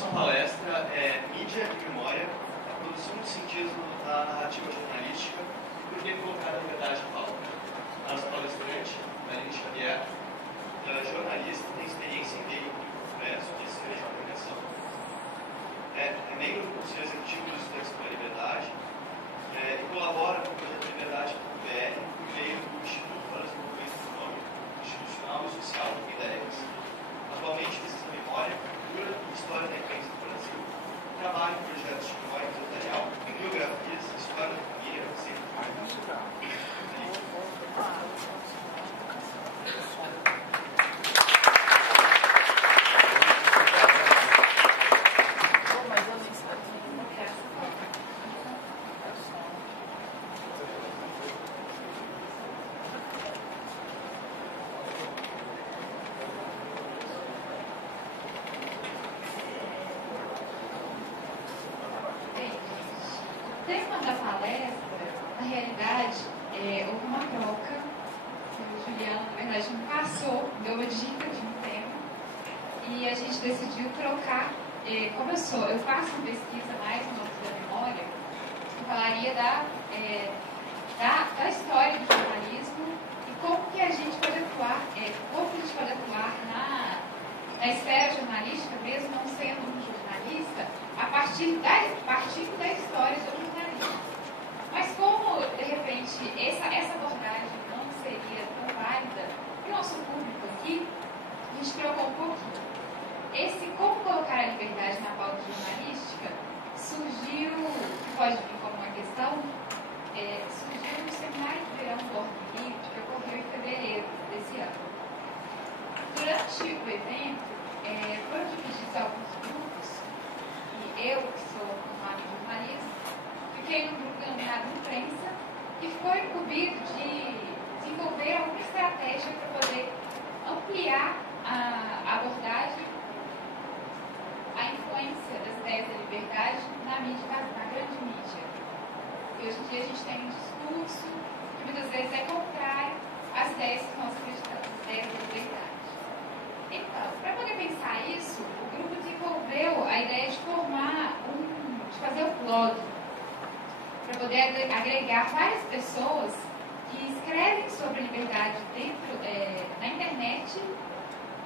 próxima palestra é Mídia e Memória, a produção de sentido da narrativa jornalística e por que colocar a liberdade em pauta. A nossa palestrante, Marina Xavier, jornalista, tem experiência em meio impresso, pesquisa e comunicação. É membro do Conselho Executivo dos Estudantes pela Liberdade e colabora com o projeto Liberdade.br por meio do Instituto para o Desenvolvimento Econômico, Institucional e Social do IDEX. Atualmente pesquisa memória, cultura e história da imprensa do Brasil. Trabalha em projetos de memória empresarial, biografias, história da família, eu faço uma pesquisa mais no âmbito da memória, eu falaria da história do jornalismo e como que a gente pode atuar, na esfera jornalística, mesmo não sendo um jornalista, a partir da história do jornalismo. Mas como, de repente, essa abordagem não seria tão válida para o nosso público aqui, a gente trocou um pouquinho. Como colocar a liberdade na pauta jornalística surgiu, pode vir como uma questão, surgiu no seminário de verão do Ordem Livre, que ocorreu em fevereiro desse ano. Durante o evento, foram divididos alguns grupos, e eu, que sou formada em jornalismo, fiquei num grupo denominado Imprensa, que ficou incumbido de desenvolver alguma estratégia para poder ampliar a abordagem, a influência das ideias da liberdade na mídia, na grande mídia. E hoje em dia a gente tem um discurso que muitas vezes é contrário às ideias que nós acreditamos, as ideias da liberdade. Então, para poder pensar isso, o grupo desenvolveu a ideia de fazer um blog, para poder agregar várias pessoas que escrevem sobre a liberdade na internet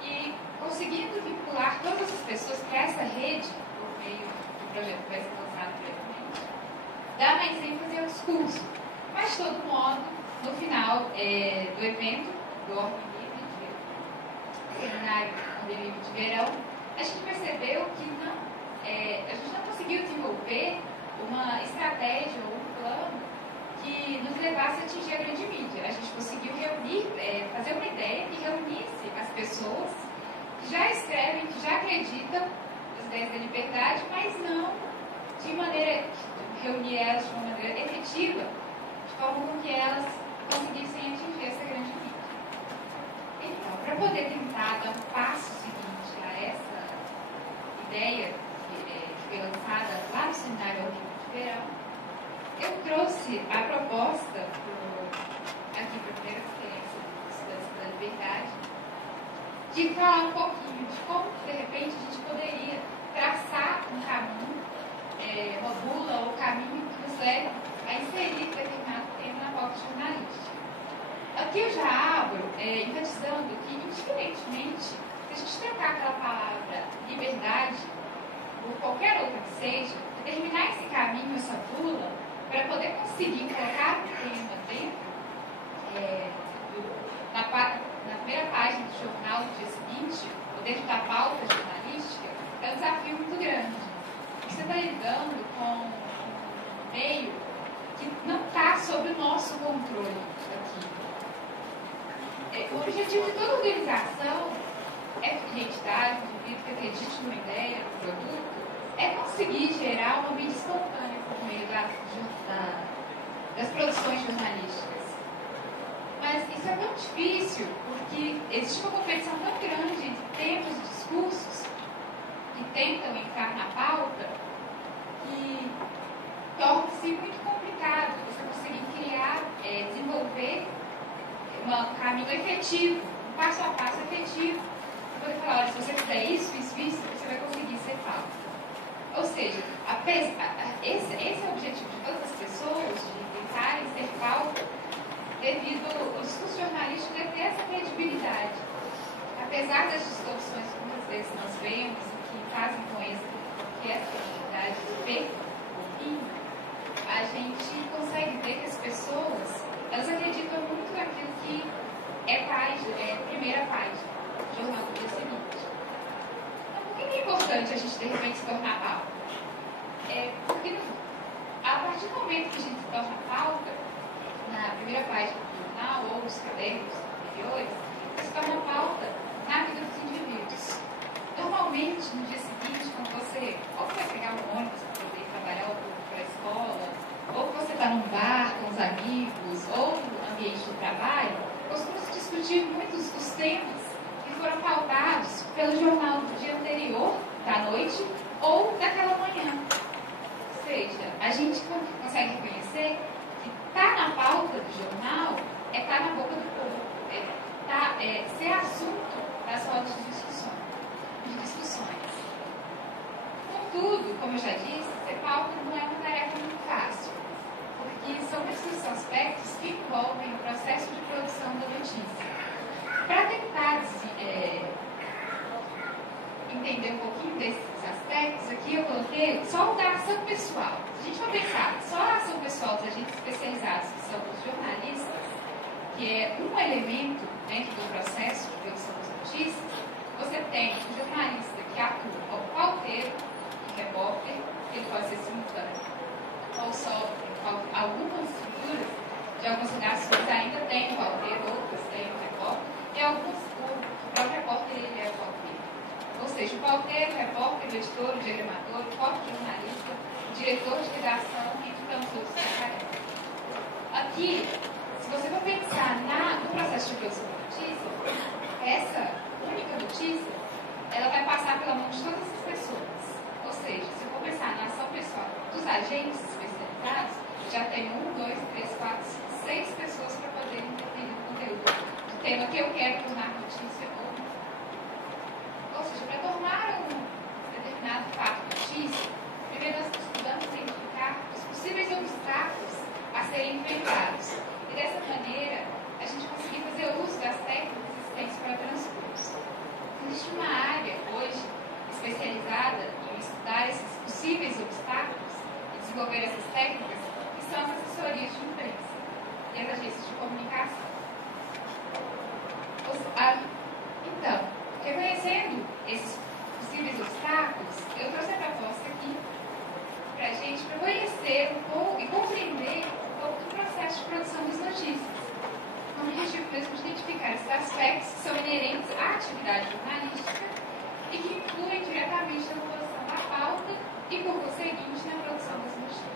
e conseguindo vincular todas as pessoas para essa rede, por meio do projeto que vai ser lançado brevemente, dá mais ênfase ao discurso. Mas, de todo modo, no final do evento, do Ordem Livre, seminário Ordem Livre de Verão, a gente percebeu que a gente não conseguiu desenvolver uma estratégia ou um plano que nos levasse a atingir a grande mídia. A gente conseguiu fazer uma ideia que reunisse as pessoas que já escrevem, que já acreditam nas ideias da liberdade, mas não de maneira, reunir elas de uma maneira efetiva, de forma com que elas conseguissem atingir essa grande mídia. Então, para poder tentar dar um passo seguinte a essa ideia que foi lançada lá no seminário ao vivo de verão, eu trouxe a proposta aqui para a primeira experiência dos estudantes da liberdade, de falar um pouquinho de como, de repente, a gente poderia traçar um caminho, uma bula ou caminho que nos leve a inserir determinado tema na pauta jornalística. Aqui eu já abro, enfatizando que, indiferentemente, se a gente trocar aquela palavra liberdade por qualquer outra que seja, determinar esse caminho, essa bula, para poder conseguir colocar o tema dentro na primeira página do jornal do dia seguinte, ou dentro da pauta jornalística, é um desafio muito grande. Você está lidando com um meio que não está sob o nosso controle aqui. O objetivo de toda organização de entidade, de indivíduo que acredite numa ideia, num produto, é conseguir gerar uma mídia espontânea por meio das produções jornalísticas. Mas isso é tão difícil porque existe uma competição tão grande entre temas e discursos que tentam entrar na pauta que torna-se muito complicado você conseguir criar, desenvolver um caminho efetivo, passo a passo efetivo, para poder falar, olha, se você fizer isso, você vai conseguir ser pauta. seja, esse é o objetivo de todas as pessoas, de tentarem ser pauta, devido ao discurso jornalístico ter essa credibilidade. Apesar das distorções que muitas vezes nós vemos e que fazem com que essa credibilidade perca um pouquinho, a gente consegue ver que as pessoas, elas acreditam muito naquilo que é primeira página do jornal do dia seguinte. Então, por que é importante a gente, de repente, se tornar pauta? Porque a partir do momento que a gente se torna pauta, na primeira página do jornal ou nos cadernos anteriores, se torna pauta na vida dos indivíduos. Normalmente, no dia seguinte, quando você ou vai pegar um ônibus para poder trabalhar ou para a escola, ou você está num bar com os amigos, ou no ambiente de trabalho, costuma-se discutir muitos dos temas que foram pautados pelo jornal do dia anterior, da noite, ou daquela manhã. Ou seja, a gente consegue reconhecer que estar na pauta do jornal é estar na boca do povo, ser assunto das rodas de discussões. Contudo, como eu já disse, ser pauta não é uma tarefa muito fácil, porque são muitos aspectos que envolvem o processo de produção da notícia. Para tentar entender um pouquinho desses aspectos, aqui eu coloquei só o da ação pessoal. Se a gente for pensar só a ação pessoal dos agentes especializados, que são os jornalistas, que é um elemento dentro do processo de produção das notícias, você tem o jornalista que atua como pauteiro e repórter, ele pode ser simultâneo, ou só algumas figuras de algumas redações ainda tem o pauteiro, outras têm o repórter, e algumas o próprio repórter ele é o pauteiro. Ou seja, o pauteiro, o repórter, o editor, o diagramador, o fotojornalista, o diretor de redação, entre tantos outros trabalhadores. Aqui, se você for pensar no processo de produção da notícia, essa única notícia, ela vai passar pela mão de todas as pessoas. Ou seja, se eu for pensar na ação pessoal dos agentes especializados, já tem 1, 2, 3, 4, 6 pessoas para poderem interferir no conteúdo do tema que eu quero tornar notícia ou não. Ou seja, para tornar um determinado fato notícia, primeiro nós precisamos identificar os possíveis obstáculos a serem enfrentados. E dessa maneira, a gente conseguir fazer uso das técnicas existentes para transpor. Existe uma área hoje especializada em estudar esses possíveis obstáculos e desenvolver essas técnicas, que são as assessorias de imprensa e as agências de comunicação. Então, reconhecendo esses possíveis obstáculos, eu trouxe a proposta aqui para a gente conhecer um pouco e compreender um pouco do processo de produção das notícias, com o objetivo mesmo de identificar esses aspectos que são inerentes à atividade jornalística e que influem diretamente na produção da pauta e, por conseguinte, na produção das notícias.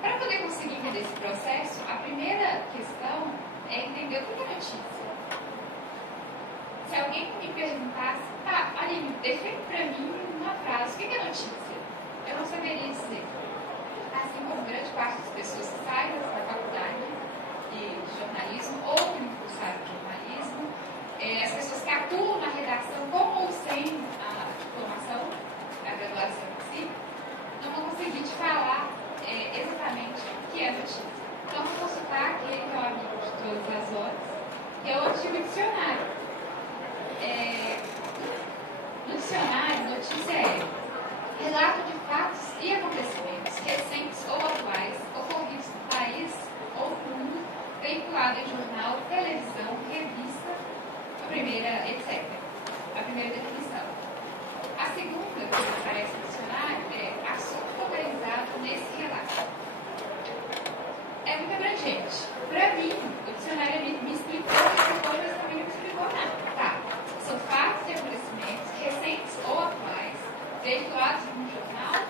Para poder conseguir entender esse processo, a primeira questão é entender o que é notícia. Se alguém me perguntasse, Aline, define para mim uma frase, o que é notícia? Eu não saberia dizer. Assim como grande parte das pessoas que saem da faculdade de jornalismo ou que cursaram jornalismo, as pessoas que atuam na redação com ou sem a diplomação, a graduação em si, não vão conseguir te falar exatamente o que é notícia. Então, vou consultar aquele que é o amigo de todas as horas, que é o antigo dicionário. No dicionário, notícia é relato de fatos e acontecimentos recentes ou atuais ocorridos no país ou no mundo, veiculado em jornal, televisão, revista, a primeira, etc. A primeira definição. A segunda, que aparece no dicionário, é assunto focalizado nesse relato. É muito abrangente. Para mim, o dicionário me explicou, mas também não me explicou nada. Tá. São fatos e acontecimentos recentes ou atuais, veiculados em um jornal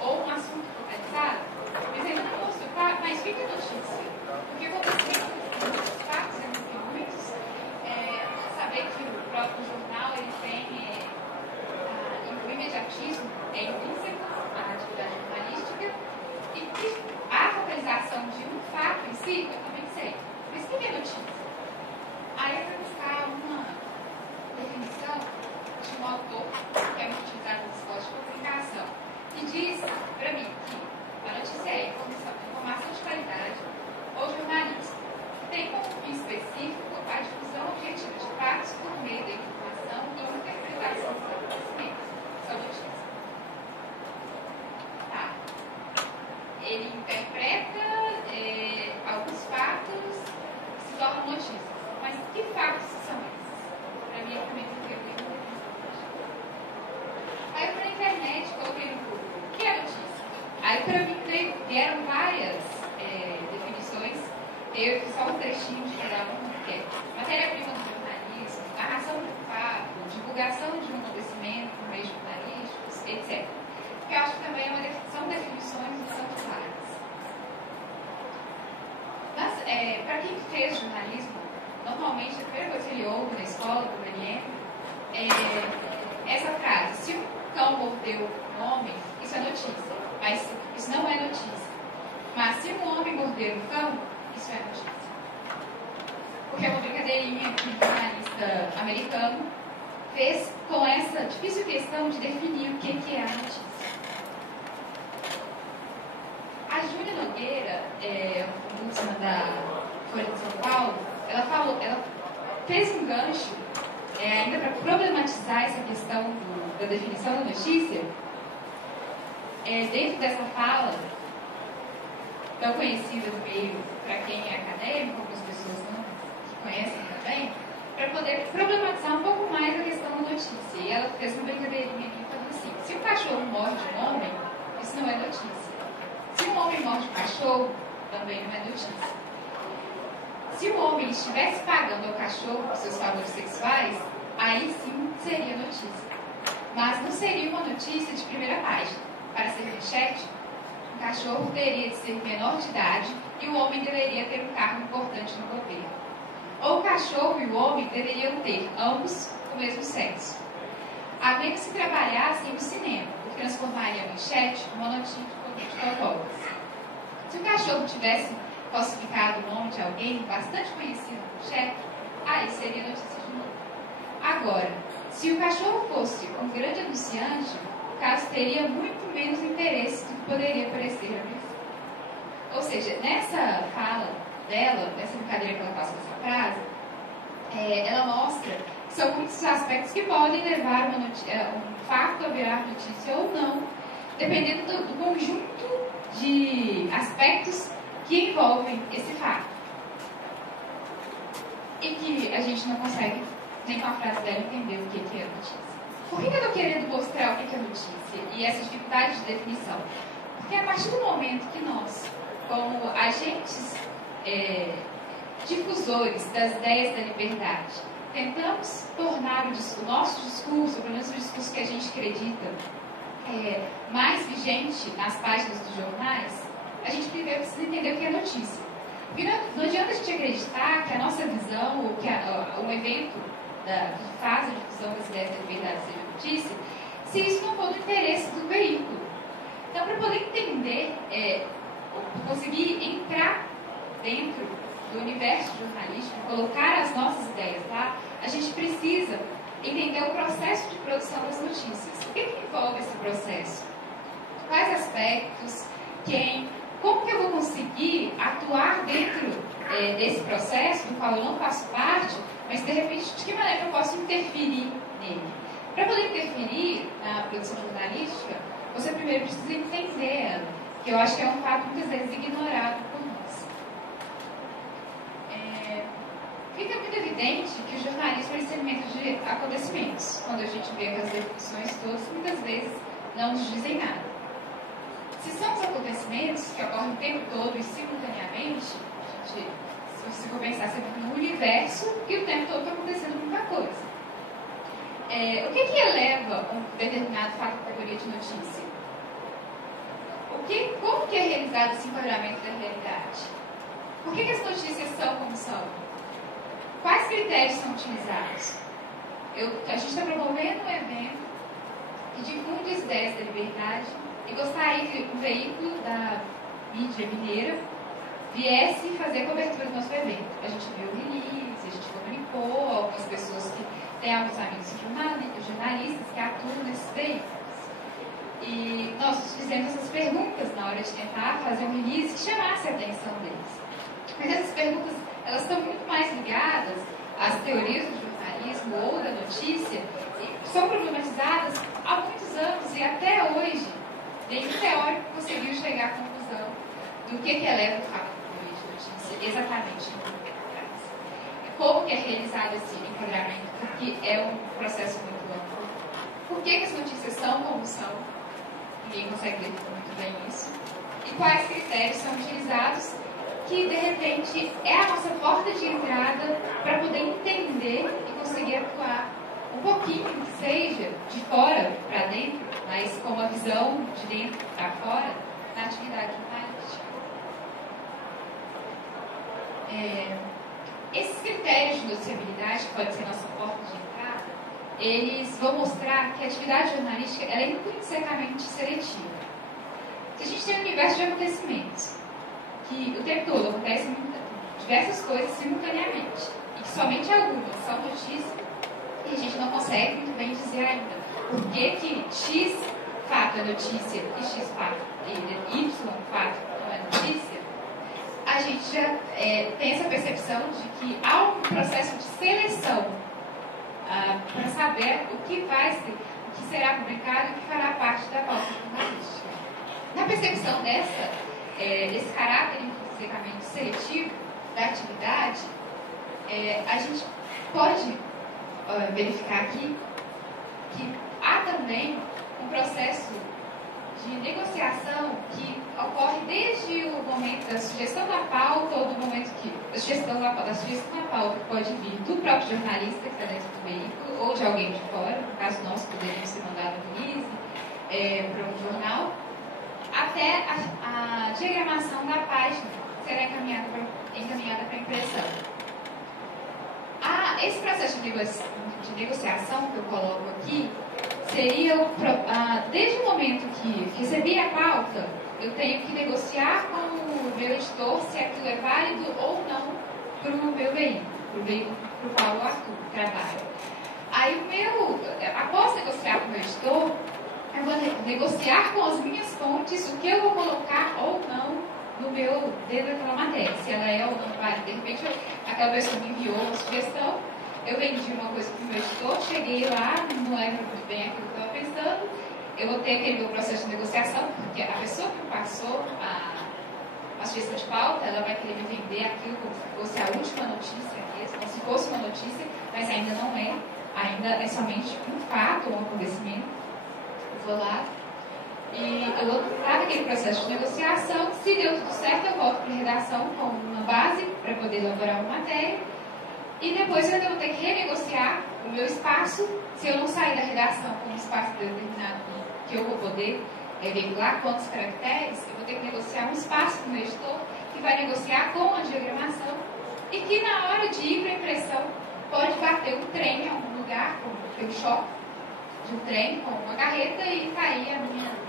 ou um assunto focalizado, mas ainda não mostrou, mas fica a notícia. Porque aconteceu muitos fatos, tem muitos, saber que o próprio jornal ele tem o imediatismo é intrínseco à atividade jornalística e que a focalização de um fato em si, eu também sei. Mas o que é notícia? Aí eu vou buscar uma definição de um autor que é muito utilizado nas escolas de comunicação, diz para mim que a notícia é informação de qualidade ou jornalismo. Tem como fim específico a difusão objetiva de fatos por meio da informação e interpretação dos acontecimentos. Isso é notícia. Tá. Ele interpreta alguns fatos que se tornam notícias. Mas que fatos são esses? Para mim, eu também não tenho nenhuma definição. Aí eu fui na internet, coloquei no Google. O que é notícia? Aí para mim vieram várias definições. Eu fiz só um trechinho de cada um, que é matéria-prima do jornalismo, narração de um fato, divulgação de um acontecimento por meios jornalísticos, etc. Que eu acho que também são definições que são claras. Mas, para quem fez jornalismo, normalmente a primeira coisa que ele ouve na escola, quando ele entra, essa frase: se um cão mordeu um homem, isso é notícia. Mas isso não é notícia. Mas se um homem morder um cão, isso é notícia. Porque é uma brincadeirinha que um jornalista americano fez com essa difícil questão de definir o que é a notícia. A Júlia Nogueira, coluna da Folha de São Paulo, ela fez um gancho, ainda para problematizar essa questão da definição da notícia, dentro dessa fala, tão conhecida no meio para quem é acadêmico, algumas pessoas não que conhecem também, para poder problematizar um pouco mais a questão da notícia. E ela fez uma brincadeirinha aqui falando assim: se um cachorro morde um homem, isso não é notícia. Se um homem morde um cachorro, também não é notícia. Se o homem estivesse pagando ao cachorro por seus favores sexuais, aí sim seria notícia. Mas não seria uma notícia de primeira página. Para ser manchete, o cachorro teria de ser menor de idade e o homem deveria ter um cargo importante no governo. Ou o cachorro e o homem deveriam ter, ambos, o mesmo sexo. A menos que trabalhassem no cinema, o que transformaria a manchete numa notícia de fotógrafos. Se o cachorro tivesse falsificado o nome de alguém bastante conhecido no manchete, aí seria notícia de novo. Agora, se o cachorro fosse um grande anunciante, o caso teria muito menos interesse do que poderia parecer a pessoa. Ou seja, nessa fala dela, nessa brincadeira que ela faz com essa frase, ela mostra que são muitos aspectos que podem levar um fato a virar notícia ou não, dependendo do conjunto de aspectos que envolvem esse fato. E que a gente não consegue, nem com a frase dela, entender o que é notícia. Por que eu estou querendo mostrar o que é notícia e essa dificuldade de definição? Porque a partir do momento que nós, como agentes difusores das ideias da liberdade, tentamos tornar o nosso discurso, pelo menos o discurso que a gente acredita, mais vigente nas páginas dos jornais, a gente primeiro precisa entender o que é notícia. Porque não adianta a gente acreditar que a nossa visão, ou que um evento que faz a difusão das ideias da liberdade seja notícia, se isso não for do interesse do veículo. Então, para poder entender, conseguir entrar dentro do universo jornalístico, colocar as nossas ideias lá, a gente precisa entender o processo de produção das notícias. O que envolve esse processo? Quais aspectos? Quem? Como que eu vou conseguir atuar dentro desse processo, do qual eu não faço parte, mas de repente, de que maneira eu posso interferir nele? Para poder interferir na produção jornalística, você primeiro precisa entender ela, que eu acho que é um fato muitas vezes ignorado por nós. Fica muito evidente que o jornalismo é discernimento de acontecimentos. Quando a gente vê as definições todas, muitas vezes não nos dizem nada. Se são os acontecimentos que ocorrem o tempo todo e simultaneamente, se você for pensar sempre no universo, que o tempo todo está acontecendo muita coisa. O que eleva um determinado fato à categoria de notícia? Como que é realizado esse enquadramento da realidade? Por que as notícias são como são? Quais critérios são utilizados? A gente está promovendo um evento que difunde as ideias da liberdade e gostaria que um veículo da mídia mineira viesse fazer a cobertura do nosso evento. A gente viu o release, a gente comunicou, algumas pessoas que têm alguns amigos jornalistas que atuam nesses veículos. E nós fizemos essas perguntas na hora de tentar fazer um release que chamasse a atenção deles. Mas essas perguntas, elas estão muito mais ligadas às teorias do jornalismo ou da notícia, e são problematizadas há muitos anos e até hoje nenhum teórico conseguiu chegar à conclusão do que eleva o fato de notícia exatamente no tempo atrás. Como que é realizado esse enquadramento? Porque é um processo muito amplo. Por que as notícias são como são? Ninguém consegue definir muito bem isso. E quais critérios são utilizados que, de repente, é a nossa porta de entrada para poder entender e conseguir atuar um pouquinho, que seja, de fora para dentro, mas com uma visão de dentro para fora, na atividade jornalística. Esses critérios de noticiabilidade, que pode ser nossa porta de entrada, eles vão mostrar que a atividade jornalística ela é intrinsecamente seletiva. Se a gente tem um universo de acontecimentos, que o tempo todo acontecem diversas coisas simultaneamente, e que somente algumas são notícias, e a gente não consegue muito bem dizer ainda por que X fato é notícia e X fato e Y fato não é notícia, a gente já tem essa percepção de que há um processo de seleção para saber o que será publicado e o que fará parte da pauta jornalística. Na percepção desse caráter intrinsecamente seletivo da atividade, a gente pode verificar aqui que há também um processo de negociação que ocorre desde o momento da sugestão da pauta ou do momento que a sugestão da pauta pode vir do próprio jornalista que está dentro do veículo ou de alguém de fora, no caso nosso poderíamos ser mandado no release para um jornal, até a diagramação da página será encaminhada para impressão. Esse processo de negociação que eu coloco aqui seria desde o momento que recebi a pauta, eu tenho que negociar com o meu editor se aquilo é válido ou não para o meu veículo, para o veículo para o qual o Arthur trabalha. Aí após negociar com o meu editor, eu vou negociar com as minhas fontes o que eu vou colocar ou não no meu dentro daquela matéria, se ela é ou não válida. De repente, aquela pessoa me enviou uma sugestão, eu vendi uma coisa para o meu editor, cheguei lá, não era muito bem aquilo que eu estava pensando, eu vou ter aquele meu processo de negociação, porque a pessoa que me passou a sugestão de pauta, ela vai querer me vender aquilo como se fosse a última notícia mesmo, como se fosse uma notícia, mas ainda não é, ainda é somente um fato, um acontecimento. Eu vou lá e eu vou tratar daquele processo de negociação. Se deu tudo certo, eu volto para a redação com uma base para poder elaborar uma matéria. E depois eu vou ter que renegociar o meu espaço. Se eu não sair da redação com um espaço determinado que eu vou poder veicular quantos caracteres, eu vou ter que negociar um espaço com o meu editor, que vai negociar com a diagramação, e que na hora de ir para a impressão pode bater um trem em algum lugar, ter um choque de um trem com uma carreta e cair a minha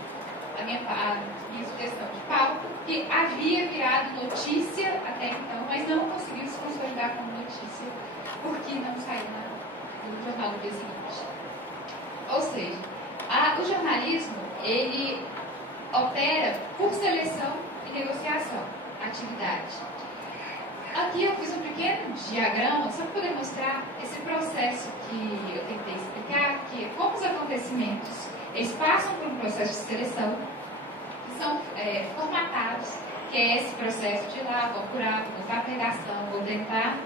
sugestão de pauta, que havia virado notícia até então, mas não conseguiu se consolidar como notícia, porque não saiu no jornal do dia seguinte. Ou seja, o jornalismo, ele opera por seleção e negociação, atividade. Aqui eu fiz um pequeno diagrama só para poder mostrar esse processo que eu tentei explicar, que é como os acontecimentos eles passam por um processo de seleção, que são formatados, que é esse processo de ir lá, vou apurar, vou voltar para a redação, vou tentar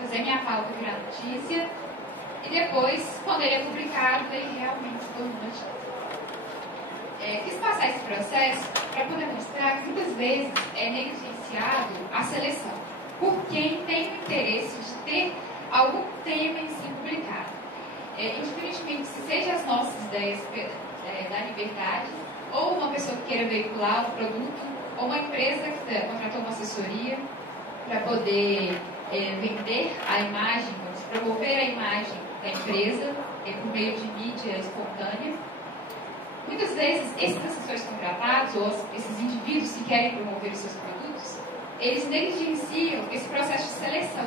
fazer minha pauta virar notícia, e depois, quando ele é publicado, ele realmente se torna notícia. Quis passar esse processo para poder mostrar que muitas vezes é negligenciado a seleção por quem tem o interesse de ter algum tema em si publicado. Indiferentemente se seja as nossas ideias da liberdade, ou uma pessoa que queira veicular um produto, ou uma empresa que contratou uma assessoria para poder vender a imagem, promover a imagem da empresa por meio de mídia espontânea. Muitas vezes, esses assessores contratados, ou esses indivíduos que querem promover os seus produtos, eles negligenciam esse processo de seleção.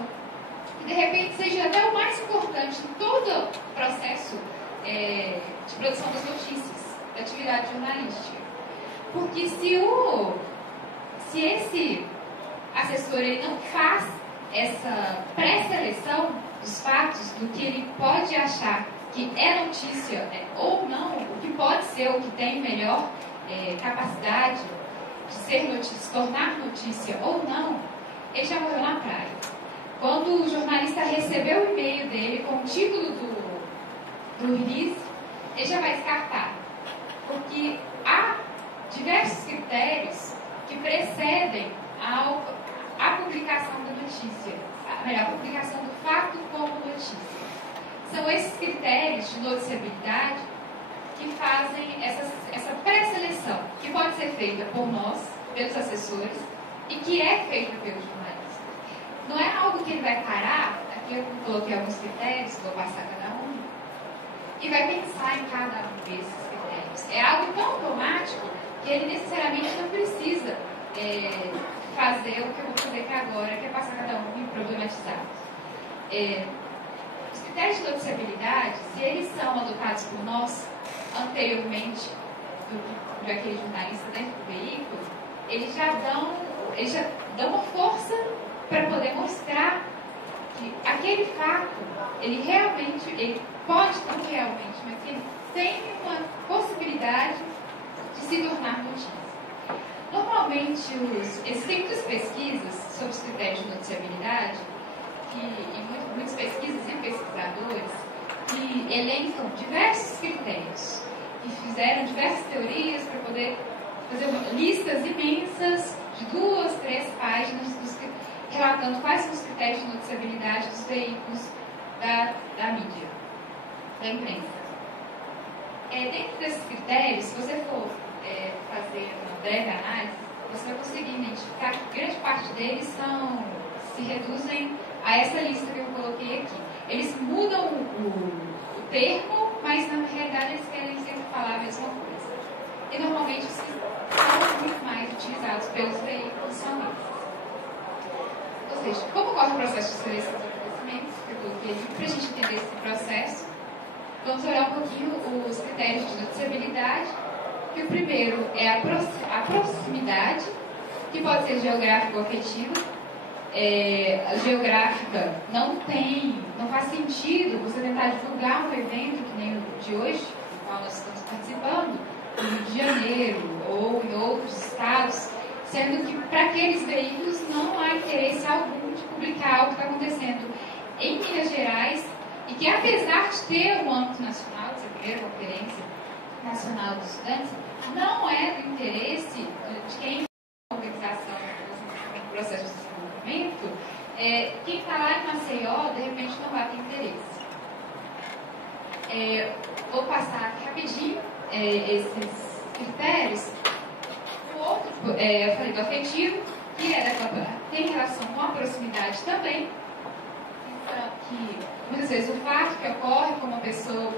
E, de repente, seja até o mais durante todo o processo de produção das notícias, da atividade jornalística. Porque se esse assessor ele não faz essa pré-seleção dos fatos, do que ele pode achar que é notícia ou não, o que pode ser, o que tem melhor capacidade de ser notícia, se tornar notícia ou não, ele já morreu na praia. Quando o jornalista recebeu o e-mail dele com o título do release, ele já vai descartar. Porque há diversos critérios que precedem a publicação da notícia, a publicação do fato como notícia. São esses critérios de noticiabilidade que fazem essa pré-seleção, que pode ser feita por nós, pelos assessores, e que é feita pelos jornalistas. Não é algo que ele vai parar, aqui eu coloquei alguns critérios, vou passar cada um, e vai pensar em cada um desses critérios. É algo tão automático que ele necessariamente não precisa fazer o que eu vou fazer aqui agora, que é passar cada um e problematizar. Os critérios de noticiabilidade, se eles são adotados por nós anteriormente de aquele jornalista dentro do veículo, eles já dão uma força para poder mostrar que aquele fato, ele pode não realmente, mas ele tem uma possibilidade de se tornar notícia. Normalmente, existem muitas pesquisas sobre os critérios de noticiabilidade, e muitas pesquisas e pesquisadores que elencam diversos critérios, que fizeram diversas teorias para poder fazer listas imensas de 2, 3 páginas relatando quais são os critérios de noticiabilidade dos veículos da mídia, da imprensa. Dentro desses critérios, se você for fazer uma breve análise, você vai conseguir identificar que grande parte deles se reduzem a essa lista que eu coloquei aqui. Eles mudam o termo, mas na realidade eles querem sempre falar a mesma coisa. E normalmente os que são muito mais utilizados pelos veículos são esses. Ou seja, como ocorre o processo de seleção de acontecimentos, que eu coloquei aqui, para a gente entender esse processo, vamos olhar um pouquinho os critérios de noticiabilidade, que o primeiro é a proximidade, que pode ser geográfica ou afetiva. A geográfica não faz sentido você tentar divulgar um evento que nem o de hoje, no qual nós estamos participando, no Rio de Janeiro ou em outros estados, sendo que para aqueles veículos não há interesse algum de publicar algo que está acontecendo em Minas Gerais e que, apesar de ter um âmbito nacional, de ser a primeira conferência nacional dos estudantes, não é do interesse de quem a organização do processo de desenvolvimento, quem está lá em Maceió, de repente não vai ter interesse. Vou passar aqui rapidinho esses critérios. O outro, eu falei do afetivo, que tem relação com a proximidade também. Então, que muitas vezes o fato que ocorre com uma pessoa,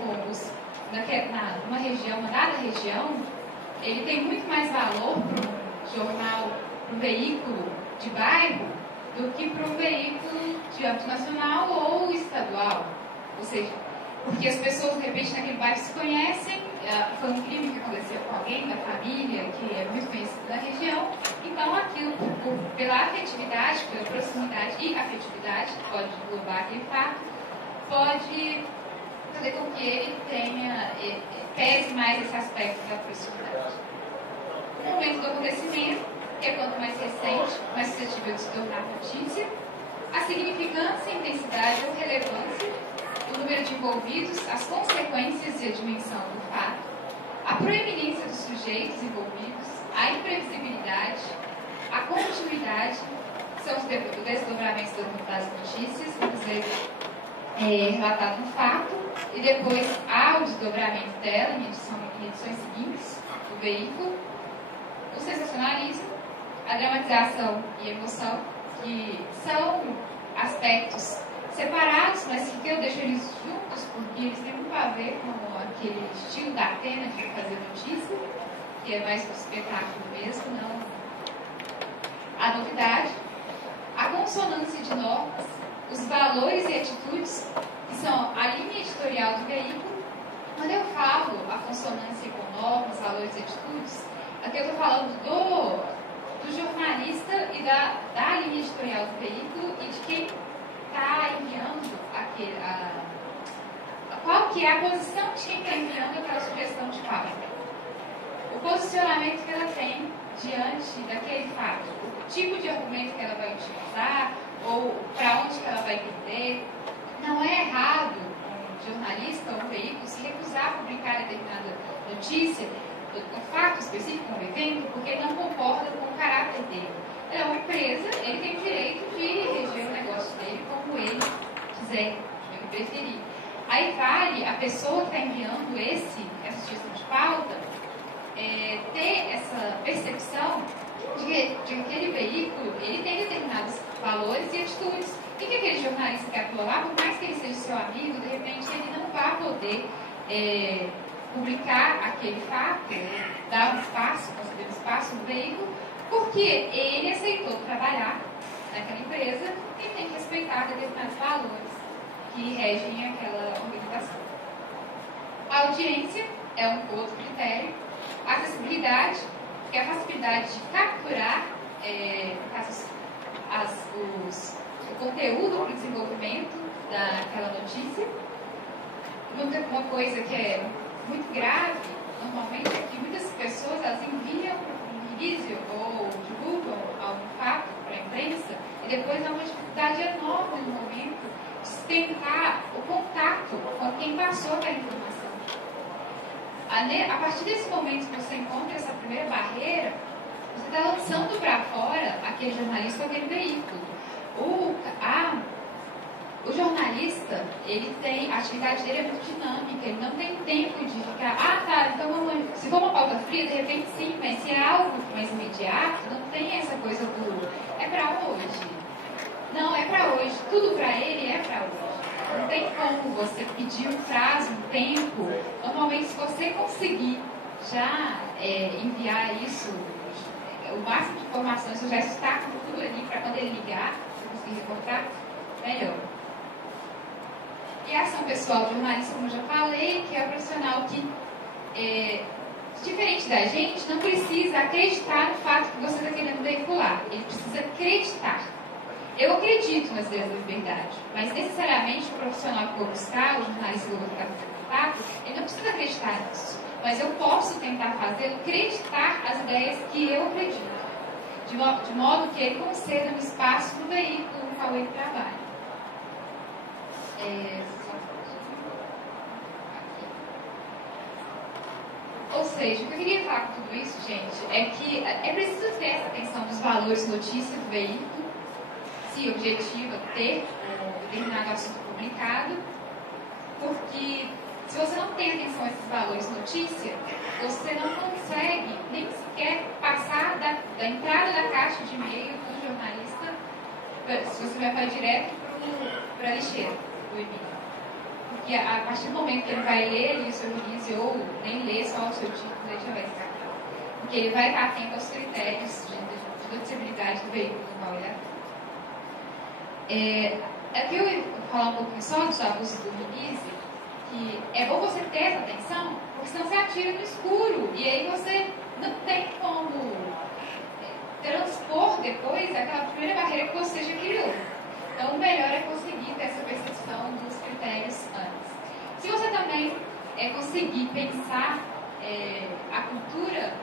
numa região, uma dada região, ele tem muito mais valor para um jornal, para um veículo de bairro, do que para um veículo de âmbito nacional ou estadual. Ou seja, porque as pessoas, de repente, naquele bairro se conhecem, foi um crime que aconteceu com alguém da família, que é muito conhecido da região, então aquilo, pela afetividade, pela proximidade e afetividade, pode englobar aquele fato, pode fazer com que ele pese mais esse aspecto da proximidade. O momento do acontecimento, que é quanto mais recente, mais suscetível de se tornar notícia, a significância, intensidade ou relevância, o número de envolvidos, as consequências e a dimensão do fato, a proeminência dos sujeitos envolvidos, a imprevisibilidade, a continuidade, são os desdobramentos das notícias, muitas vezes relatado um fato, e depois há o desdobramento dela em edições seguintes do veículo, o sensacionalismo, a dramatização e a emoção, que são aspectos separados, mas que eu deixo eles juntos porque eles têm muito a ver com aquele estilo da Atena de fazer notícia, que é mais um espetáculo mesmo, não a novidade, a consonância de normas, os valores e atitudes que são a linha editorial do veículo. Quando eu falo a consonância com normas, valores e atitudes, aqui eu estou falando do jornalista e da linha editorial do veículo e de quem está enviando qual que é a posição de quem está enviando aquela sugestão de pauta. O posicionamento que ela tem diante daquele fato, o tipo de argumento que ela vai utilizar ou para onde que ela vai entender. Não é errado um jornalista ou um veículo se recusar a publicar determinada notícia, um fato específico, um evento, porque não concorda com o caráter dele. Ele é uma empresa, ele tem o direito de reger o negócio dele como ele quiser, como ele preferir. Aí vale a pessoa que está enviando essa sugestão de pauta ter essa percepção de que aquele veículo ele tem determinados valores e atitudes. E que aquele jornalista que atua lá, por mais que ele seja seu amigo, de repente ele não vai poder publicar aquele fato, dar um espaço, conceder um espaço no veículo, porque ele aceitou trabalhar naquela empresa e tem que respeitar determinados valores que regem aquela organização. A audiência é um outro critério. A acessibilidade, que é a facilidade de capturar o conteúdo para o desenvolvimento daquela notícia. Uma coisa que é muito grave, normalmente, é que muitas pessoas elas enviam um release ou divulgam algum fato para a imprensa e depois há uma dificuldade enorme no momento de tentar o contato com quem passou aquela informação. A partir desse momento que você encontra essa primeira barreira, você está lançando para fora aquele jornalista ou aquele veículo. O jornalista, a atividade dele é muito dinâmica, ele não tem tempo de ficar, então se for uma pauta fria, de repente sim, mas se é algo mais imediato, não tem essa coisa é para hoje. Não, é para hoje. Tudo para ele é para hoje. Não tem como você pedir um prazo, um tempo. Normalmente, se você conseguir já enviar isso, o máximo de informações, você já está com tudo ali para quando ele ligar, você conseguir reportar, melhor. E a ação pessoal do jornalista, como eu já falei, que é o profissional que, diferente da gente, não precisa acreditar no fato que você está querendo veicular. Ele precisa acreditar. Eu acredito nas ideias da liberdade, mas necessariamente o profissional que eu vou buscar, o jornalista que eu vou ficar em contato, ele não precisa acreditar nisso. Mas eu posso tentar fazê-lo acreditar as ideias que eu acredito, de modo que ele conceda um espaço no veículo no qual ele trabalha. Ou seja, o que eu queria falar com tudo isso, gente, é que é preciso ter essa atenção dos valores notícia do veículo, se objetiva ter um determinado assunto publicado, porque se você não tem atenção a esses valores notícia, você não consegue nem sequer passar da entrada da caixa de e-mail do jornalista, se você vai direto para a lixeira do e-mail. Porque a partir do momento que ele vai ler ali o seu release ou nem ler só o seu título, ele já vai descartar. Porque ele vai estar atento aos critérios de noticiabilidade do veículo no qual ele atua. Aqui eu vou falar um pouquinho só dos abusos do release, que é bom você ter essa atenção, porque senão você atira no escuro, e aí você não tem como transpor depois aquela primeira barreira que você já criou. Então o melhor é conseguir ter essa percepção dos critérios antes. Se você também conseguir pensar a cultura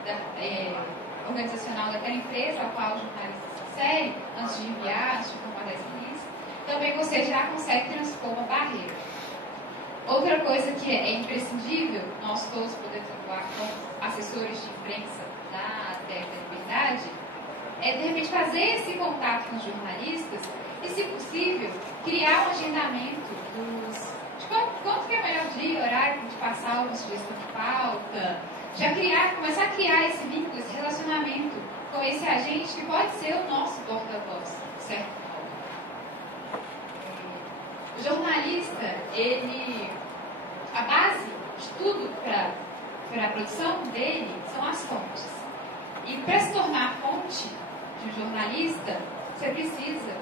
organizacional daquela empresa ao qual o jornalista se insere, antes de enviar, antes de formar essa lista, também você já consegue transpor uma barreira. Outra coisa que é imprescindível, nós todos podemos atuar como assessores de imprensa da Terra da Liberdade, é de repente fazer esse contato com os jornalistas e, se possível, criar um agendamento de quanto que é o melhor dia, horário de passar uma sugestão de pauta, começar a criar esse vínculo, esse relacionamento com esse agente que pode ser o nosso porta-voz, certo? O jornalista, a base de tudo para a produção dele são as fontes. E para se tornar fonte de um jornalista, você precisa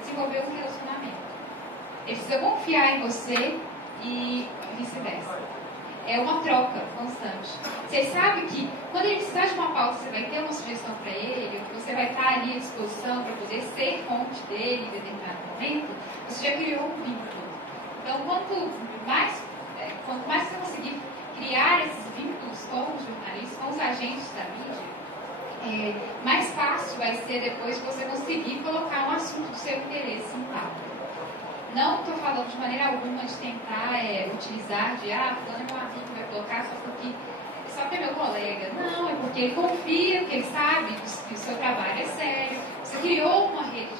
desenvolver um relacionamento. ele precisa confiar em você e vice-versa. É uma troca constante. Você sabe que quando ele precisar de uma pauta, você vai ter uma sugestão para ele, ou você vai estar ali à disposição para poder ser fonte dele em determinado momento, você já criou um vínculo. Então, quanto mais você conseguir criar esses vínculos com os jornalistas, com os agentes da mídia, mais fácil vai ser depois você conseguir colocar um assunto do seu interesse em pauta. Não estou falando de maneira alguma de tentar utilizar de fulano é meu amigo, vai colocar só porque é meu colega. Não, é porque ele confia, porque ele sabe que o seu trabalho é sério. Você criou uma rede,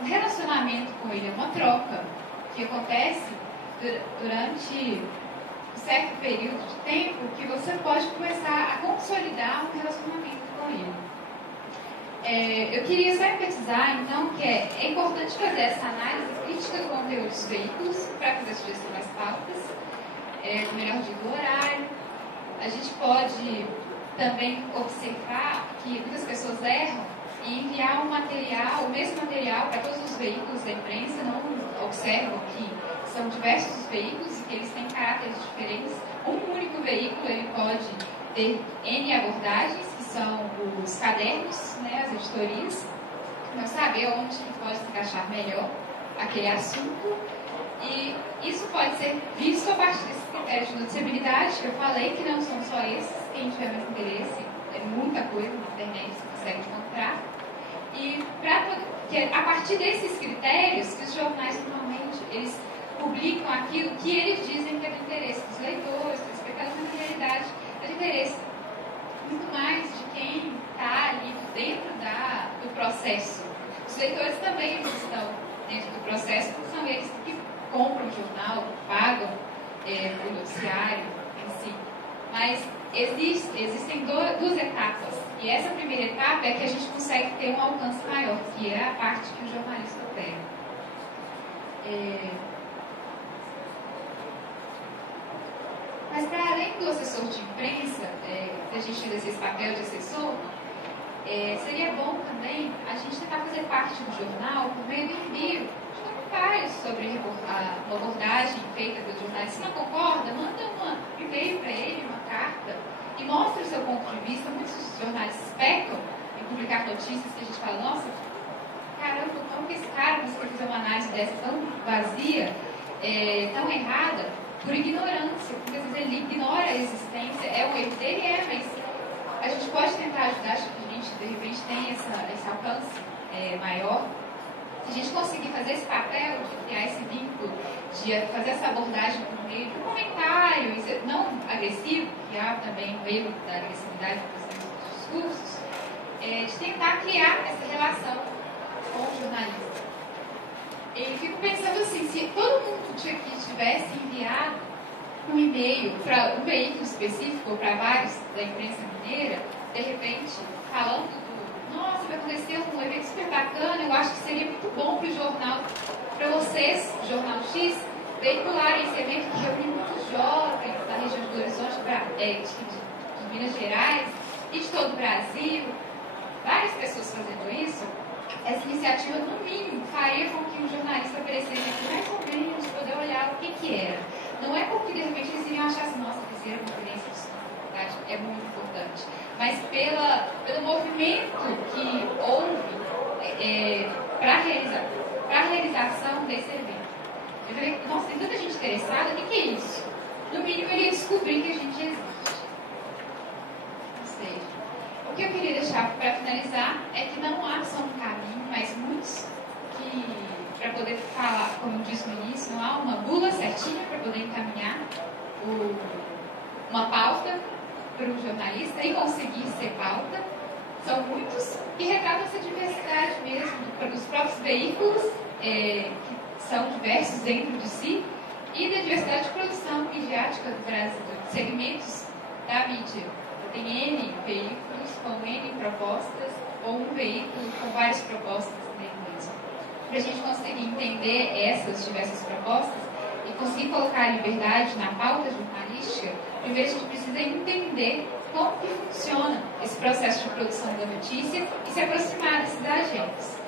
um relacionamento com ele, uma troca que acontece durante um certo período de tempo que você pode começar a consolidar um relacionamento com ele. Eu queria só enfatizar, então, que é importante fazer essa análise crítica do conteúdo dos veículos para fazer sugestão das pautas, o melhor dia do horário. A gente pode também observar que muitas pessoas erram e enviar o mesmo material para todos os veículos da imprensa, não observam que são diversos os veículos e que eles têm caráteres diferentes. Um único veículo ele pode ter N abordagens, que são os cadernos, né, as editorias, não saber onde pode se encaixar melhor aquele assunto. E isso pode ser visto a partir desses critérios de noticiabilidade que eu falei, que não são só esses. Quem tiver mais interesse, é muita coisa na internet você consegue encontrar. E a partir desses critérios, que os jornais normalmente eles publicam aquilo que eles dizem que é do interesse dos leitores, respeitando a realidade de interesse. Muito mais de quem está ali dentro do processo. Os leitores também estão dentro do processo, porque são eles que compram o jornal, pagam o noticiário em si. Mas existem duas etapas. E essa primeira etapa é que a gente consegue ter um alcance maior, que é a parte que o jornalista opera. Mas para além do assessor de imprensa, da gente exercer esse papel de assessor, seria bom também a gente tentar fazer parte do jornal por meio do envio de comentários sobre a abordagem feita pelo jornalista. Se não concorda, manda um e-mail para ele, uma carta, e mostra o seu ponto de vista. Muitos jornalistas pecam em publicar notícias que a gente fala, nossa, caramba, como que esse cara conseguiu fazer uma análise dessa tão vazia, tão errada, por ignorância, porque às vezes ele ignora a existência, é um erro dele, mas a gente pode tentar ajudar, acho que a gente de repente tem esse alcance maior. Se a gente conseguir fazer esse papel de criar esse vínculo, de fazer essa abordagem por meio de um comentário, não agressivo, que há também o erro da agressividade dos discursos, de tentar criar essa relação com o jornalista. E fico pensando assim, se todo mundo que tivesse enviado um e-mail para um veículo específico ou para vários da imprensa mineira, de repente, falando nossa, vai acontecer um evento super bacana, eu acho que seria muito bom para o jornal, para vocês, o Jornal X, veicularem esse evento que reúne muitos jovens da região de Belo Horizonte, de Minas Gerais e de todo o Brasil, várias pessoas fazendo isso. Essa iniciativa, no mínimo, faria com que o jornalista aparecesse mais ou menos poder olhar o que era. Não é porque, de repente, eles iriam achar assim, nossa, fizeram conferência de faculdade, é muito importante. Mas pelo movimento que houve para a realização desse evento. Eu falei, nossa, tem tanta gente interessada, o que é isso? No mínimo, ele ia descobrir que a gente existe. Ou seja, o que eu queria deixar para finalizar é que não há só um caminho, mas muitos que, para poder falar, como eu disse no início, não há uma bula certinha para poder encaminhar uma pauta para o jornalista e conseguir ser pauta. São muitos que retratam essa diversidade mesmo dos próprios veículos, que são diversos dentro de si, e da diversidade de produção midiática do Brasil, de segmentos da mídia. Tem N veículos com N propostas, ou um veículo com várias propostas dentro disso. Para a gente conseguir entender essas diversas propostas e conseguir colocar a liberdade na pauta jornalística, primeiro a gente precisa entender como que funciona esse processo de produção da notícia e se aproximar desses agentes.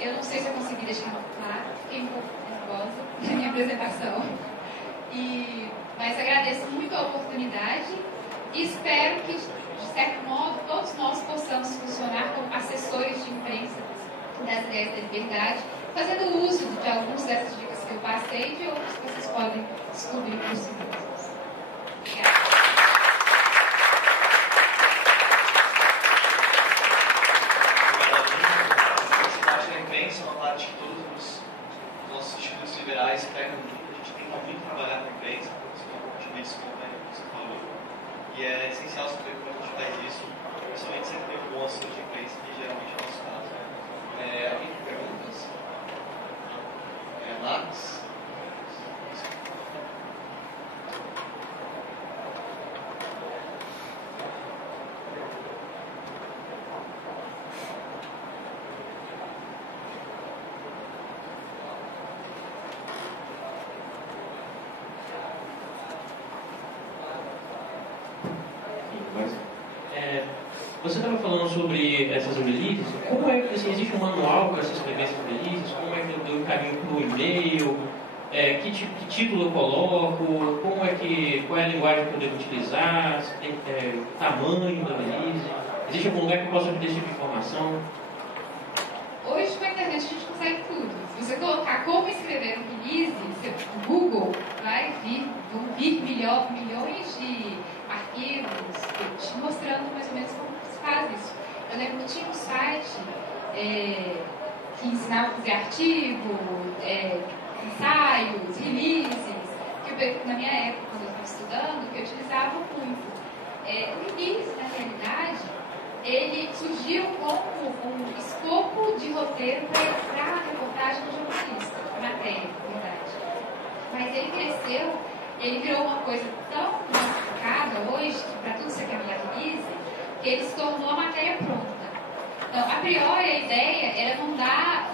Eu não sei se eu consegui deixar claro, fiquei um pouco nervosa. apresentação. Mas agradeço muito a oportunidade e espero que, de certo modo, todos nós possamos funcionar como assessores de imprensa das ideias da liberdade, fazendo uso de algumas dessas dicas que eu passei e de outras que vocês podem descobrir por si mesmos. Obrigada. Liberais pegam muito, a gente tenta muito trabalhar com a imprensa, principalmente isso como você falou, e é essencial saber como a gente faz isso, principalmente sempre tem um bom assessor de imprensa, que geralmente é o nosso caso. Alguém tem perguntas? Marcos? Você estava falando sobre essas releases. Como é que existe um manual para se escrever essas releases? Como é que eu encaminho para o e-mail? Que título eu coloco? Qual é a linguagem que eu devo utilizar? O tamanho da release? Existe algum lugar que eu possa obter esse tipo de informação? Hoje com a internet a gente consegue tudo. Se você colocar como escrever um release, no Google vai vir milhões de arquivos te mostrando mais ou menos como se faz isso. Eu lembro que tinha um site que ensinava a fazer artigo, ensaios, releases, que eu, na minha época, quando eu estava estudando, que eu utilizava muito. O release, na realidade, ele surgiu como um escopo de roteiro para a reportagem do jornalista, matéria, na verdade. Mas ele cresceu, ele virou uma coisa tão massificada hoje, que para tudo você quer release, que ele se tornou a matéria pronta. Então, a priori, a ideia era mandar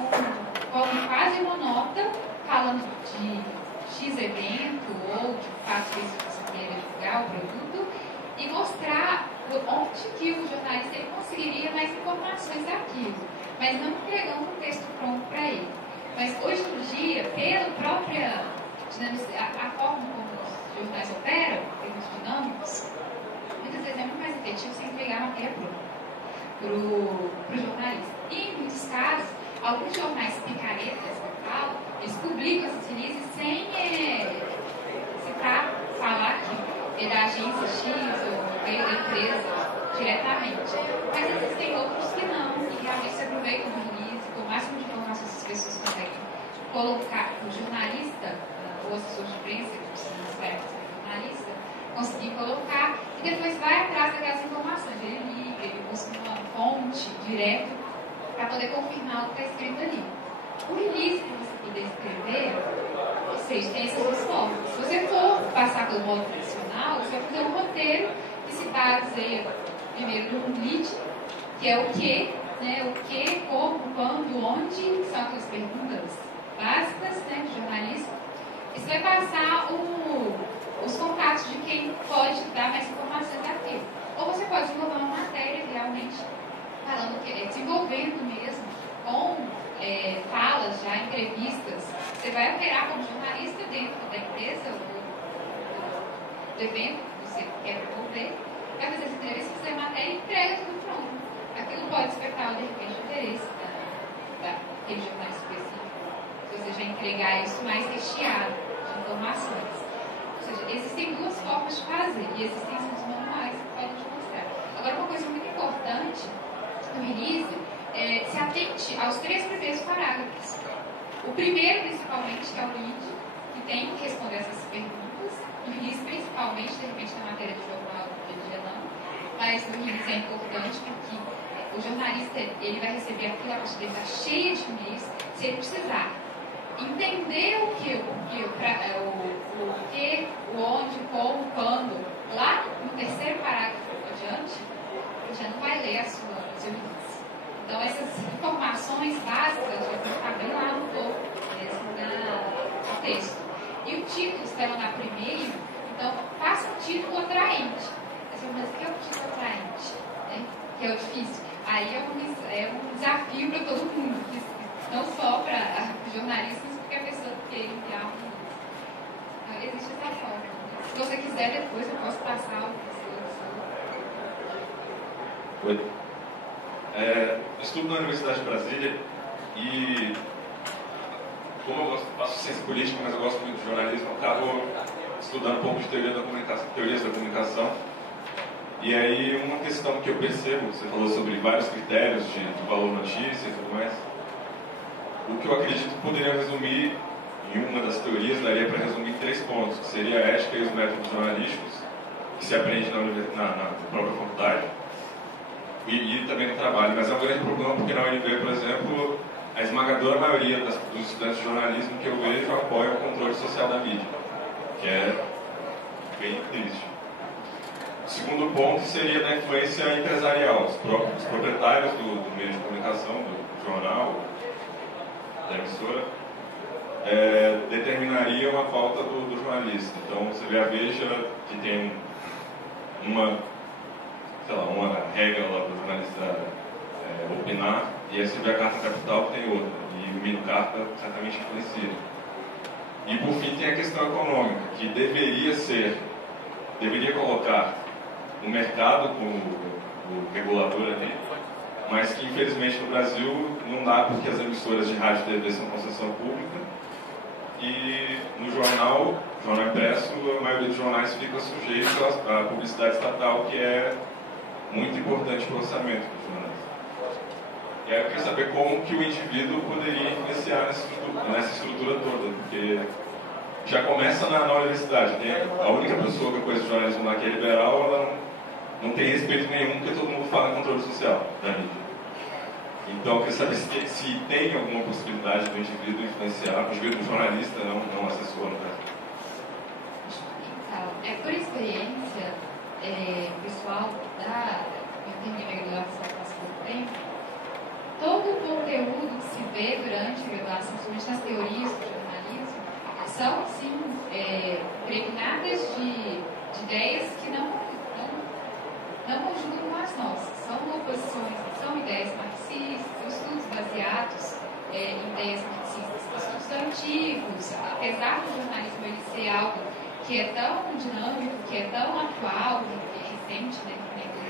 quase uma nota falando de X evento ou de fato específico que você queria divulgar o produto e mostrar onde que o jornalista ele conseguiria mais informações daquilo, mas não entregando um texto pronto para ele. Mas hoje em dia, pela própria a forma como os jornais operam, termos dinâmicos, muitas vezes é muito mais efetivo você entregar a matéria pronta para o jornalista. E em muitos casos, alguns jornais picaretas, eles publicam essas releases sem citar, falar que é da agência X ou veio da empresa diretamente. Mas existem outros que não, e realmente se aproveitam do release, com o máximo de informações que as pessoas conseguem colocar, o jornalista ou assessor de imprensa, que precisa ser jornalista, conseguir colocar e depois vai atrás daquelas informações. Ele liga, ele busca uma fonte direto para poder confirmar o que está escrito ali. O release que você poder escrever, ou seja, tem essas duas formas. Se você for passar pelo modo tradicional, você vai fazer um roteiro que se baseia primeiro no lead, que é o que, né? O que, como, quando, onde, são aquelas perguntas básicas, né, de jornalismo. E você vai passar os contatos de quem pode dar mais informações daquilo. Ou você pode desenvolver uma matéria realmente falando desenvolvendo mesmo com falas já, entrevistas. Você vai operar como jornalista dentro da empresa ou do evento que você quer promover, vai fazer as entrevistas, fazer a matéria e entrega tudo pronto. Aquilo pode despertar, de repente, o interesse daquele jornalista específico. Se você já entregar isso mais recheado de informações. Ou seja, existem duas formas de fazer e existem os manuais que podem te mostrar. Agora, uma coisa muito importante no release se atente aos 3 primeiros parágrafos. O primeiro, principalmente, que é o lead, que tem que responder essas perguntas. No release, principalmente, de repente, na matéria de jornal, do dia não. Mas no release é importante porque o jornalista ele vai receber aquilo, a parte dele está cheia de e-mails, se ele precisar entender o que, o onde, como, quando, lá no terceiro parágrafo adiante, ele já não vai ler seu release. Então, essas informações básicas já vão estar bem lá no topo do texto. E o título, se vai mandar primeiro, então, faça um título atraente. Mas o que é o título atraente? Né? Que é o difícil. Aí é um desafio para todo mundo, não só para jornalistas, porque a pessoa quer enviar um release. quiser, depois eu posso passar o Oi. Estudo na Universidade de Brasília e, como eu faço ciência política, mas eu gosto muito de jornalismo, eu acabo estudando um pouco de teorias da comunicação. E aí, uma questão que eu percebo, você falou sobre vários critérios de valor notícia e tudo mais, o que eu acredito que poderia resumir em uma das teorias, daria para resumir em 3 pontos, que seria a ética e os métodos jornalísticos, que se aprende na própria faculdade, e também no trabalho. Mas é um grande problema porque na UNB, por exemplo, a esmagadora maioria dos estudantes de jornalismo que eu vejo apoia o controle social da mídia, que é bem triste. O segundo ponto seria da influência empresarial. Os proprietários do meio de comunicação, do jornal, da emissora, determinariam a pauta do jornalista. Então, você vê a Veja, que tem uma regra lá para o jornalista opinar, e aí você vê a Carta Capital, que tem outra, e o Mino Carta certamente influencia. E, por fim, tem a questão econômica, que deveria colocar o mercado como o regulador ali, mas que, infelizmente, no Brasil não dá, porque as emissoras de rádio e TV são concessão pública, e no jornal impresso, a maioria dos jornais fica sujeito à publicidade estatal, que é muito importante para o orçamento dos jornais. E aí eu queria saber como que o indivíduo poderia influenciar nessa estrutura toda, porque já começa na universidade. A única pessoa que conhece o jornalismo lá que é liberal, ela não tem respeito nenhum, porque todo mundo fala em controle social da mídia. Então, eu queria saber se tem alguma possibilidade do indivíduo influenciar, o indivíduo jornalista, não assessor, né? Por experiência pessoal eu terminei a graduação faz pouco tempo, todo o conteúdo que se vê durante a graduação, principalmente nas teorias do jornalismo, são, sim, impregnadas de ideias que não conjugam com as nossas. São oposições, são ideias marxistas, são estudos baseados em ideias marxistas, estudos antigos, apesar do jornalismo ele ser algo que é tão dinâmico, que é tão atual, que é recente, né,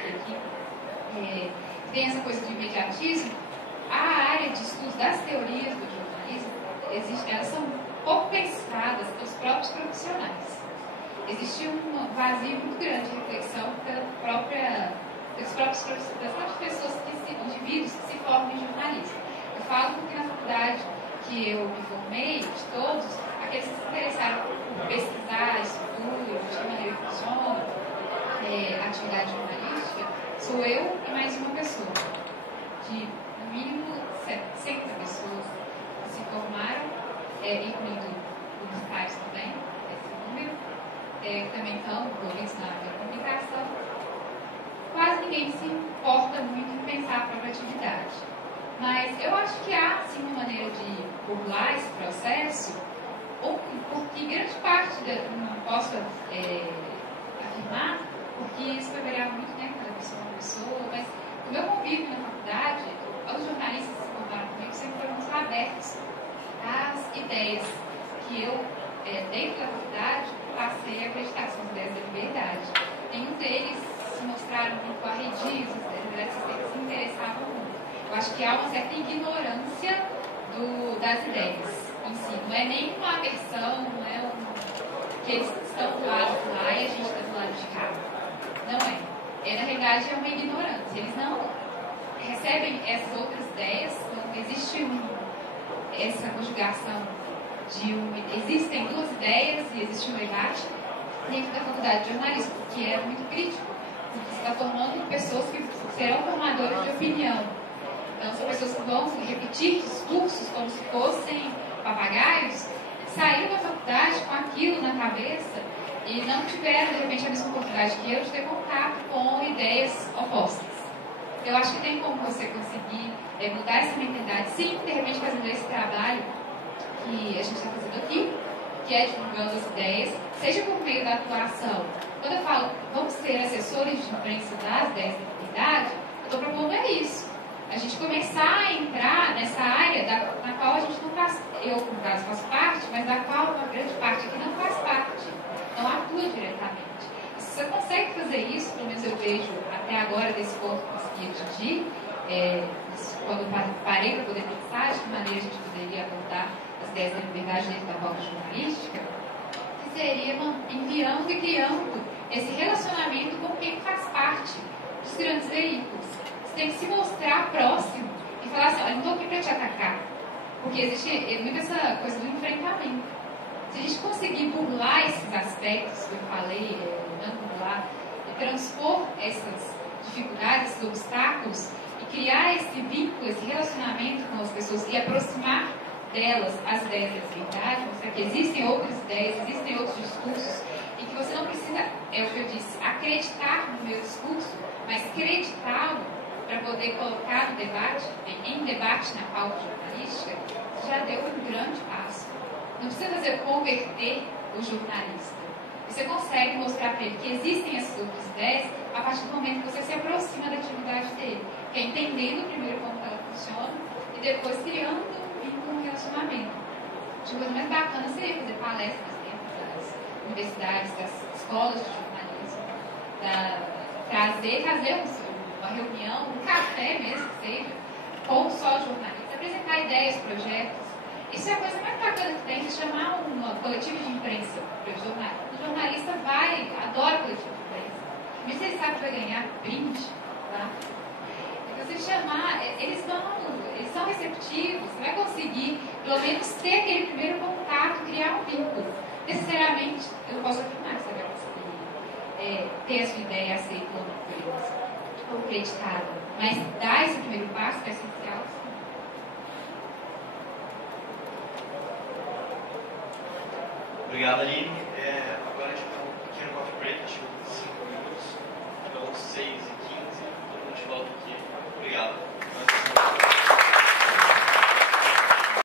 aqui, tem essa coisa do imediatismo. A área de estudos das teorias do jornalismo, elas são pouco pensadas pelos próprios profissionais. Existe um vazio muito grande de reflexão das próprias pessoas, indivíduos que se formam em jornalismo. Eu falo porque na faculdade que eu me formei, de todos, aqueles que se interessaram por pesquisar, estudo, de que maneira funciona a atividade jornalística, sou eu e mais uma pessoa, de no mínimo 60 pessoas que se formaram, incluindo publicitários também, esse número, também estão envolvidos na área da comunicação. Quase ninguém se importa muito em pensar a própria atividade. Mas eu acho que há, sim, uma maneira de burlar esse processo, porque grande parte, não posso afirmar, porque isso vai variar muito, né, cada pessoa é uma pessoa, mas o meu convívio na faculdade, os jornalistas que se formaram comigo sempre foram muito abertos às ideias que eu, dentro da faculdade, passei a acreditar, são as ideias da liberdade. Nenhum deles se mostraram muito arredios, as ideias se interessavam muito. Eu acho que há uma certa ignorância das ideias em si. Não é nem uma aversão, não é que eles estão do lado de lá e a gente está do lado de cá. Não é. Na realidade, é uma ignorância. Eles não recebem essas outras ideias, não existe essa conjugação existem duas ideias e existe um debate dentro da faculdade de jornalismo, que é muito crítico, porque você está formando pessoas que serão formadoras de opinião. Então, são pessoas que vão repetir discursos como se fossem papagaios, saíram da faculdade com aquilo na cabeça e não tiveram, de repente, a mesma oportunidade que eu de ter contato com ideias opostas. Eu acho que tem como você conseguir mudar essa mentalidade, sim, de repente, fazendo esse trabalho que a gente está fazendo aqui, que é divulgando as ideias, seja por meio da atuação. Quando eu falo, vamos ser assessores de imprensa das ideias da comunidade, eu estou propondo isso. A gente começar a entrar nessa área na qual a gente não faz, eu, no caso, faço parte, mas da qual uma grande parte aqui não faz parte, não atua diretamente. fazer isso, pelo menos eu vejo até agora desse ponto que eu consegui atingir, quando parei para poder pensar de que maneira a gente poderia abordar as ideias da liberdade dentro da pauta jornalística, que seria enviando e criando esse relacionamento com quem faz parte dos grandes veículos. Você tem que se mostrar próximo e falar assim, olha, não estou aqui para te atacar, porque existe muito essa coisa do enfrentamento. Se a gente conseguir burlar esses aspectos que eu falei, não burlar, e transpor essas dificuldades, esses obstáculos, e criar esse vínculo, esse relacionamento com as pessoas e aproximar delas as ideias da liberdade, mostrar que existem outras ideias, existem outros discursos, e que você não precisa, é o que eu disse, acreditar no meu discurso, mas creditá-lo para poder colocar no debate, em debate na pauta jornalística, já deu um grande passo. Não precisa fazer converter o jornalista. Você consegue mostrar para ele que existem essas outras ideias a partir do momento que você se aproxima da atividade dele, que é entendendo primeiro como ela funciona e depois criando um relacionamento. A coisa mais bacana seria fazer palestras dentro das universidades, das escolas de jornalismo, fazer uma reunião, um café mesmo que seja, com só jornalistas, apresentar ideias, projetos. Isso é a coisa mais bacana que tem, de chamar uma coletiva de imprensa para o jornalista. O jornalista adora coletiva de imprensa. Mesmo ele sabe que vai ganhar brinde, tá? E você chamar, eles são receptivos, você vai conseguir, pelo menos, ter aquele primeiro contato, criar um vínculo. Necessariamente, eu não posso afirmar que você vai conseguir ter a sua ideia aceita ou acreditada, mas dar esse primeiro passo é essencial. Obrigado, Aline. Agora a gente vai um pequeno coffee break, acho que 5 minutos, então 6h.